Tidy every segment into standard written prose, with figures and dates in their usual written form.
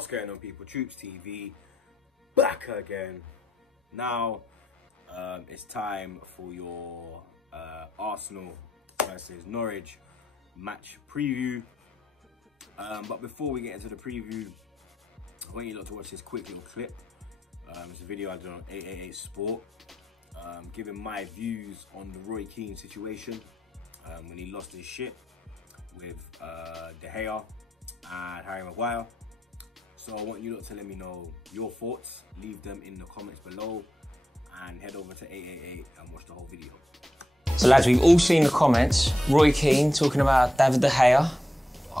What's going on, people? TroopzTV back again. Now it's time for your Arsenal versus Norwich match preview. But before we get into the preview, I want you lot to watch this quick little clip. It's a video I did on 888 Sport, giving my views on the Roy Keane situation when he lost his shit with De Gea and Harry Maguire. So I want you lot to let me know your thoughts. Leave them in the comments below and head over to 888 and watch the whole video. So lads, we've all seen the comments. Roy Keane talking about David De Gea.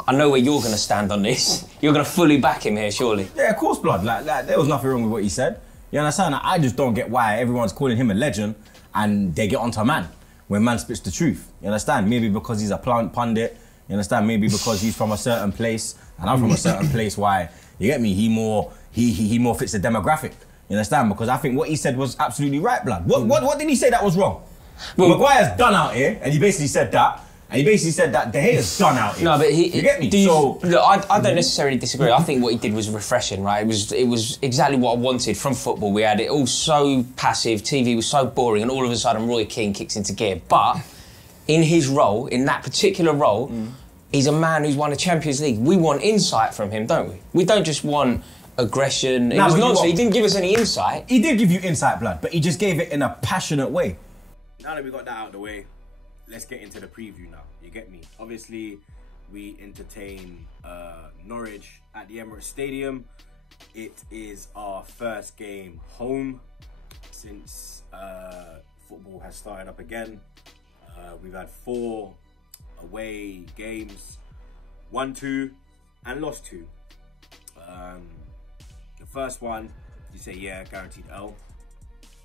I know where you're going to stand on this. You're going to fully back him here, surely. Yeah, of course, blood. Like, there was nothing wrong with what he said. You understand? I just don't get why everyone's calling him a legend and they get onto a man when man spits the truth. You understand? Maybe because he's a pundit. You understand? Maybe because he's from a certain place and I'm from a certain place. Why? You get me? He more fits the demographic. You understand? Because I think what he said was absolutely right, blood. What did he say that was wrong? Well, Maguire's done out here, and he basically said that. And he basically said that De Gea's done out here. No, but you get me? Look, I don't necessarily disagree. I think what he did was refreshing, right? It was exactly what I wanted from football. We had it all so passive, TV was so boring, and all of a sudden Roy Keane kicks into gear. But in his role, in that particular role, he's a man who's won a Champions League. We want insight from him, don't we? We don't just want aggression. It was nonsense. He didn't give us any insight. He did give you insight, blood, but he just gave it in a passionate way. Now that we got that out of the way, let's get into the preview now. You get me? Obviously, we entertain Norwich at the Emirates Stadium. It is our first game home since football has started up again. We've had 4 away games, 1-2, and lost 2. The first one, you say, yeah, guaranteed L.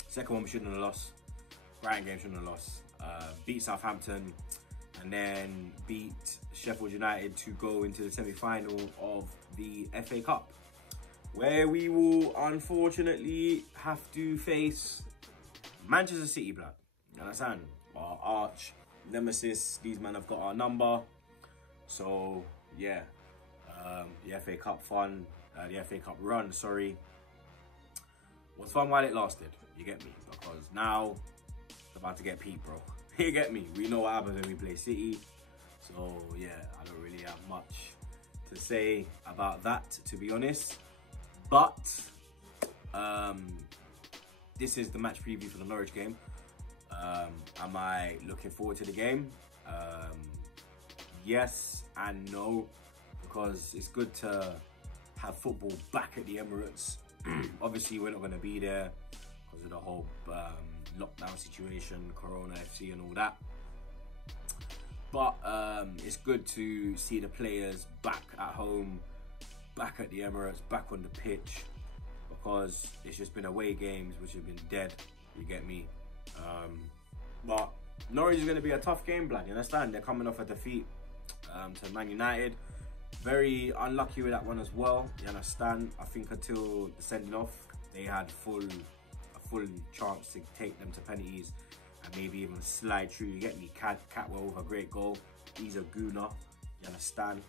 Second one, we shouldn't have lost. Brighton game shouldn't have lost. Beat Southampton and then beat Sheffield United to go into the semi-final of the FA Cup, where we will unfortunately have to face Manchester City, blood. You understand? Our arch nemesis. These men have got our number. So yeah, the FA Cup fun, the FA Cup run, sorry, was fun while it lasted. You get me? Because now it's about to get peak, bro. You get me? We know what happens when we play City. So yeah, I don't really have much to say about that, to be honest. But this is the match preview for the Norwich game. Am I looking forward to the game? Yes and no, because it's good to have football back at the Emirates. Obviously, we're not going to be there because of the whole lockdown situation, Corona FC and all that. But it's good to see the players back at home, back at the Emirates, back on the pitch, because it's just been away games which have been dead. You get me? But Norwich is going to be a tough game, blood. You understand? They're coming off a defeat to Man United. Very unlucky with that one as well. You understand? I think until the sending off, they had a full chance to take them to penalties and maybe even slide through. You get me? Catwell with a great goal. He's a gooner. You understand?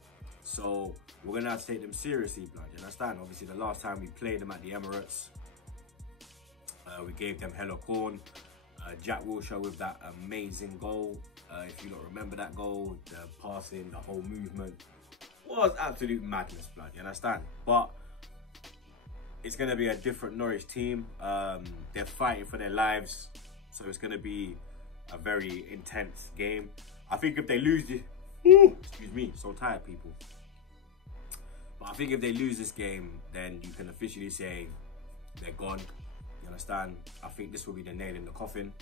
So we're going to have to take them seriously, blood. You understand? Obviously, the last time we played them at the Emirates, we gave them hella corn. Jack Wilshere with that amazing goal. If you don't remember that goal, the passing, the whole movement was absolute madness, blood. You understand? But it's going to be a different Norwich team. They're fighting for their lives, so it's going to be a very intense game. I think if they lose this, excuse me, so tired, people. But I think if they lose this game, then you can officially say they're gone. You understand? I think this will be the nail in the coffin.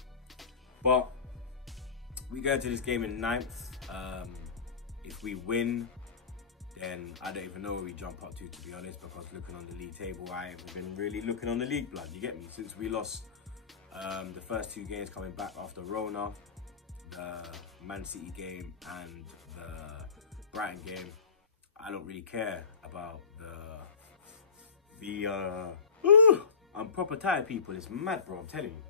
But we go into this game in 9th. If we win, then I don't even know where we jump up to be honest, because looking on the league table, I haven't been really looking on the league, blood. You get me? Since we lost the first 2 games coming back after Rona, the Man City game and the Brighton game, I don't really care about I'm proper tired, people. It's mad, bro. I'm telling you.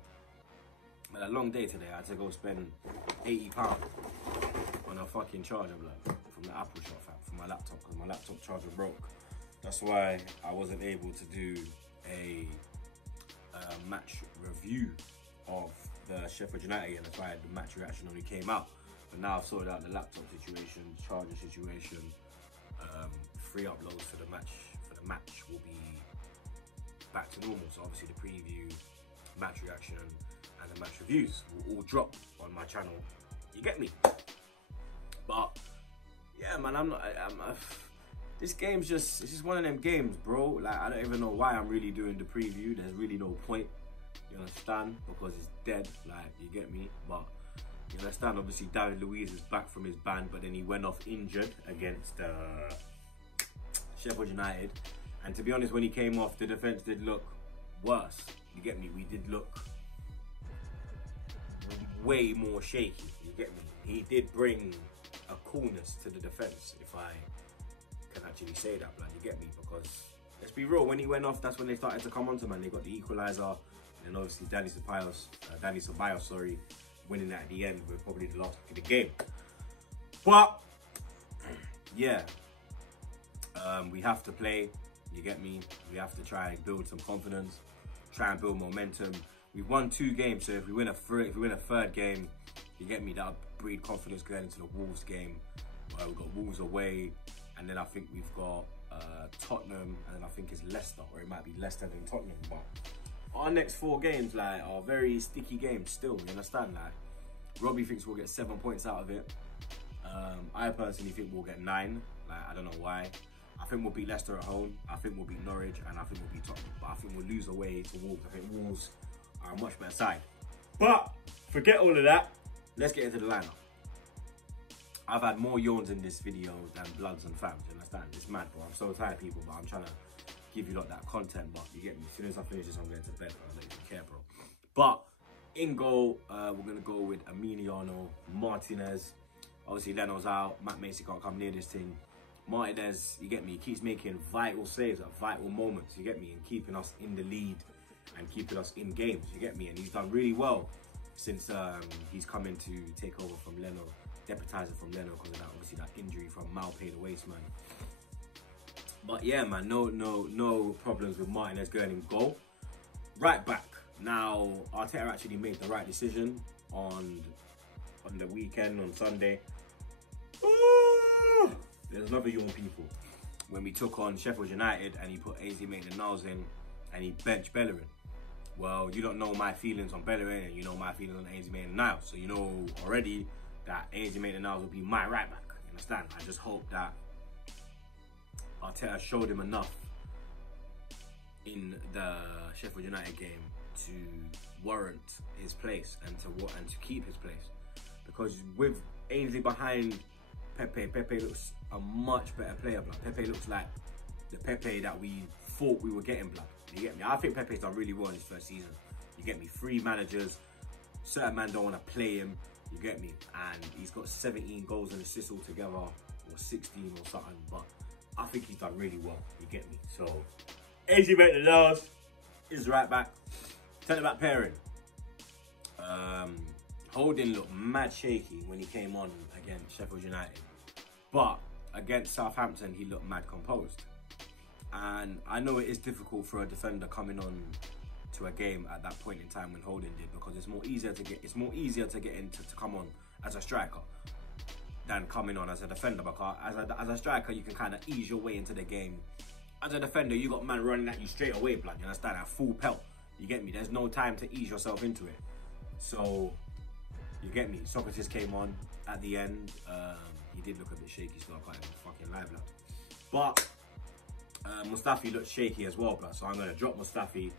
I had a long day today. I had to go spend £80 on a fucking charger, blood, from the Apple shop for my laptop, because my laptop charger broke. That's why I wasn't able to do a match review of the Sheffield United game. That's why the match reaction only came out. But now I've sorted out the laptop situation, charger situation. 3 uploads for the match. Will be back to normal. So obviously the preview, match reaction, and the match reviews will all drop on my channel. You get me? But yeah, man, this game's it's just one of them games, bro. Like, I don't even know why I'm really doing the preview. There's really no point. You understand? Because it's dead. Like, you get me? But you understand? Obviously, David Luiz is back from his ban, but then he went off injured against Sheffield United. And to be honest, when he came off, the defense did look worse. You get me? We did look way more shaky. You get me? He did bring a coolness to the defense, if I can actually say that, blood. You get me? Because let's be real, when he went off, that's when they started to come onto, man. They got the equaliser, and obviously Dani Ceballos, sorry, winning at the end with probably the last kick of the game. But yeah, we have to play. You get me? We have to try and build some confidence, try and build momentum. We've won 2 games, so if we win a third game, you get me, that'll breed confidence going into the Wolves game. We've got Wolves away, and then I think we've got Tottenham, and then I think it's Leicester, or it might be Leicester than Tottenham. But our next 4 games, like, are very sticky games still. You understand? Like, Robbie thinks we'll get 7 points out of it. I personally think we'll get 9. Like, I don't know why. I think we'll beat Leicester at home. I think we'll beat Norwich, and I think we'll beat Tottenham. But I think we'll lose away to Wolves. I think Wolves are a much better side. But forget all of that. Let's get into the lineup. I've had more yawns in this video than bloods and fams. You understand? It's mad, bro. I'm so tired, people, but I'm trying to give you lot that content. But you get me. As soon as I finish this, I'm going to bed. I don't even care, bro. But in goal, we're going to go with Emiliano Martinez. Obviously, Leno's out. Matt Macy can't come near this thing. Martinez, you get me, he keeps making vital saves at vital moments, you get me, and keeping us in the lead and keeping us in games, you get me, and he's done really well since he's come in to take over from Leno, deputising from Leno because of that, obviously, that injury from Malpay, the waste man. But yeah, man, no problems with Martinez going in goal. Right back. Now, Arteta actually made the right decision on the weekend, on Sunday. There's another young people. When we took on Sheffield United and he put AZ Maitland-Niles in and he benched Bellerin. Well, you don't know my feelings on Bellerin and you know my feelings on AZ Maitland-Niles. So you know already that AZ Maitland-Niles will be my right back. You understand? I just hope that Arteta showed him enough in the Sheffield United game to warrant his place and to keep his place. Because with Ainsley behind Pepe looks a much better player, blood. Pepe looks like the Pepe that we thought we were getting, blood. You get me? I think Pepe's done really well in his first season. You get me? 3 managers, certain man don't want to play him. You get me? And he's got 17 goals and assists altogether, or 16 or something. But I think he's done really well. You get me? So, AZ Maitland-Niles is right back. Centre back pairing. Holding looked mad shaky when he came on against Sheffield United. But against Southampton, he looked mad composed. And I know it is difficult for a defender coming on to a game at that point in time when Holding did, because it's more easier to get into to come on as a striker than coming on as a defender. Because as a striker, you can kind of ease your way into the game. As a defender, you got man running at you straight away, blood. You understand? At full pelt. You get me? There's no time to ease yourself into it. So, you get me? Socrates came on at the end. He did look a bit shaky, so I can't even fucking lie, blood. But Mustafi looked shaky as well, blood. So I'm going to drop Mustafi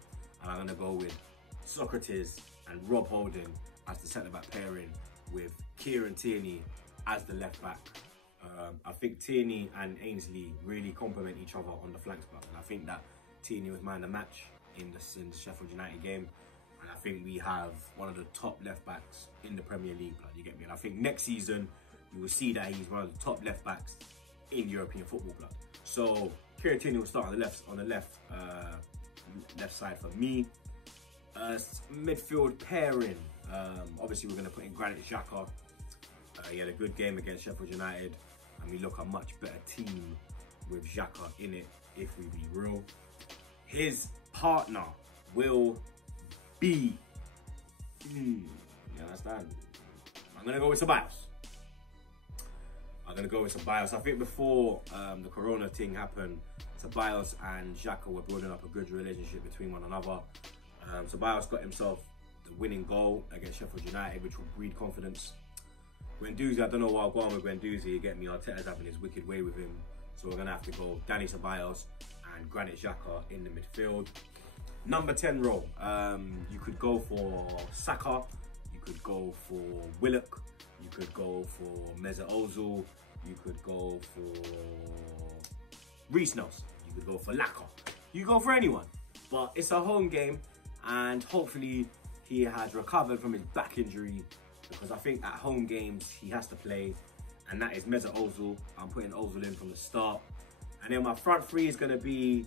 and I'm going to go with Socrates and Rob Holding as the centre-back pairing with Kieran Tierney as the left-back. I think Tierney and Ainsley really complement each other on the flanks, blood. And I think that Tierney was man of the match in the Sheffield United game. And I think we have one of the top left-backs in the Premier League, blood. You get me? And I think next season, you will see that he's one of the top left-backs in European football, blood. So Kieran Tierney will start on the left side for me. Midfield pairing. Obviously, we're going to put in Granit Xhaka. He had a good game against Sheffield United, and we look a much better team with Xhaka in it. if we be real. His partner will be, you understand? I'm going to go with Ceballos. I think before the Corona thing happened, Ceballos and Xhaka were building up a good relationship between one another. Ceballos got himself the winning goal against Sheffield United, which will breed confidence. Guendouzi, I don't know why I'm going with Guendouzi. You get me, Arteta's having his wicked way with him. So we're going to have to go Dani Ceballos and Granit Xhaka in the midfield. Number 10 role, you could go for Saka, you could go for Willock, you could go for Mesut Ozil, you could go for Reece Nelson, you could go for Laka. You go for anyone, but it's a home game, and hopefully he has recovered from his back injury, because I think at home games he has to play, and that is Mesut Ozil. I'm putting Ozil in from the start. And then my front three is going to be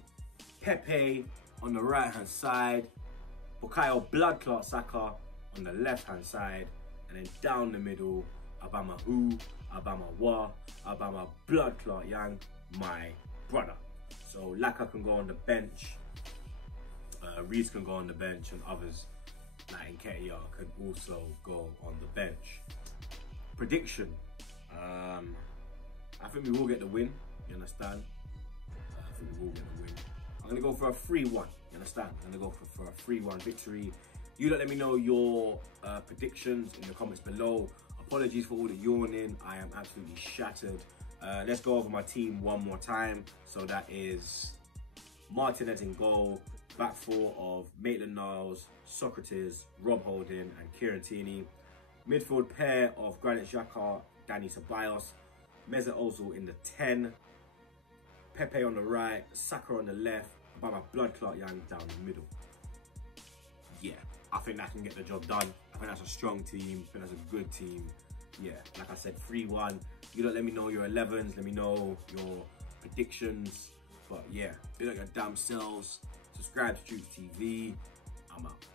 Pepe on the right hand side, Bukayo Bloodclot Saka on the left hand side, and then down the middle, Abama Hu, Abama Wa, Abama Bloodclot Yang, my brother. So Laka can go on the bench, Reece can go on the bench, and others like Nketiah can also go on the bench. Prediction, I think we will get the win, you understand? I think we will get the win. I'm going to go for a 3-1, you understand? I'm going to go for a 3-1 victory. You let me know your predictions in the comments below. Apologies for all the yawning. I am absolutely shattered. Let's go over my team one more time. So that is Martinez in goal, back four of Maitland-Niles, Socrates, Rob Holding and Kieran Tierney. Midfield pair of Granit Xhaka, Dani Ceballos, Mesut Ozil in the 10, Pepe on the right, Saka on the left, by my Bloodclot Yang down the middle. Yeah, I think that can get the job done. I think that's a strong team. I think that's a good team. Yeah, like I said, 3-1. You don't let me know your 11s. Let me know your predictions. But yeah, do like your damn selves. Subscribe to TroopzTV. I'm out.